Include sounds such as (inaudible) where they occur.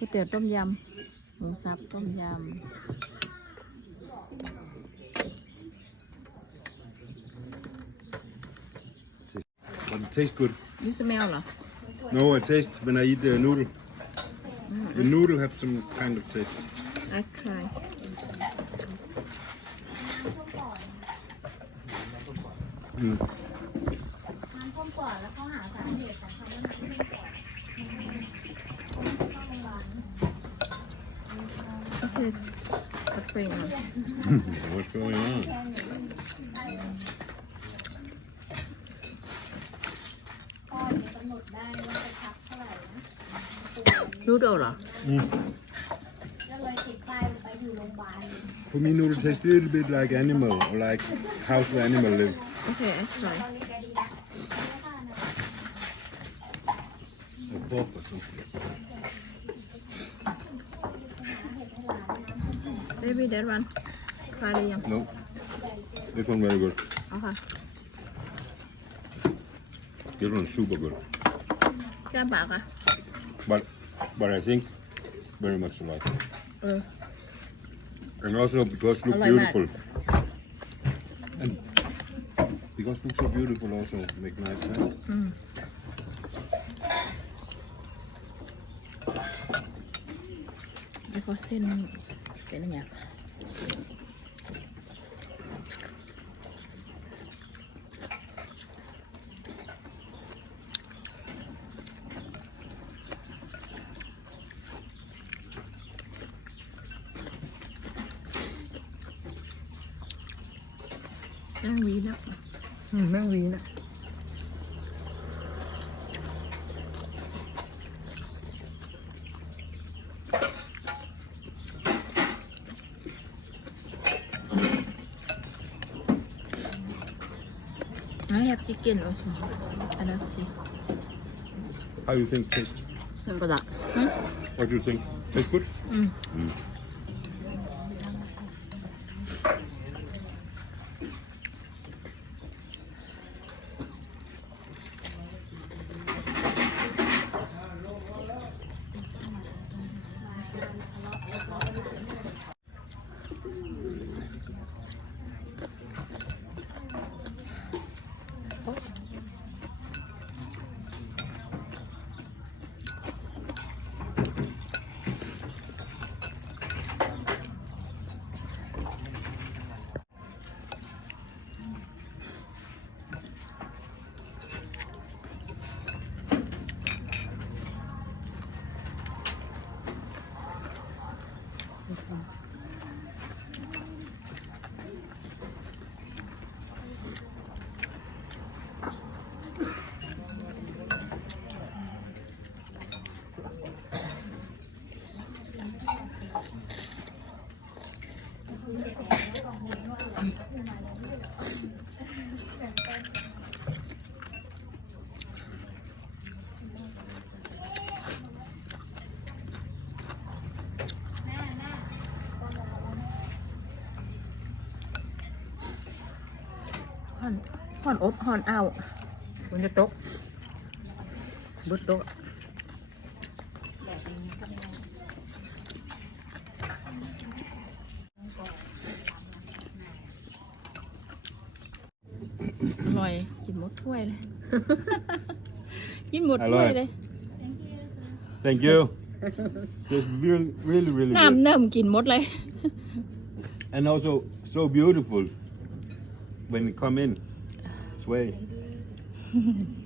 ก๋วยเตี๋ยวต้มยำหมูสับต้มย But it tastes good. ำยูสเมลเหรอ No, I taste when I eat the noodle. The noodle have some kind of taste. I try Mm. น้ำท่วมปอดแล้วเขาหาสาเหตุของคำว่าน้ำท่วมปอด เข้าโรงพยาบาล It is something What's going on? พ่อจะกำหนดได้ว่าจะพักเท่าไหร่นะ นูโดเหรอ Mm. ก็เลยติดป้ายไปอยู่โรงพยาบาล For me, noodle tastes a little bit like animal, or like house where animal live. โอเค I try ตอนนี้แกดีแล้วไม่ค่านะ Or pork or something. Maybe that one. Try yum. No. This one very good. Okay. This one super good. Cái bạc à? But but I think very much alike. Ừ. And also because look like beautiful. That. And because look so beautiful also make nice sense. Mm. It was in nó nhạt đang gì đó. Ừ, đang gì đó. I have chicken also. I don't see. How do you think it tastes? Look at that. Hmm? What do you think? Tastes good? Mm. Mm. Pode? ห่อนห่อนอบห่อนเอามันจะตกบิดตก อร่อย กินหมดถ้วยเลย กินหมดถ้วยเลย (laughs) Thank you. It's really, really, really น้ำ good. เนิ่มกินหมดเลย (laughs) And also so beautiful when you come in. Sway. (laughs)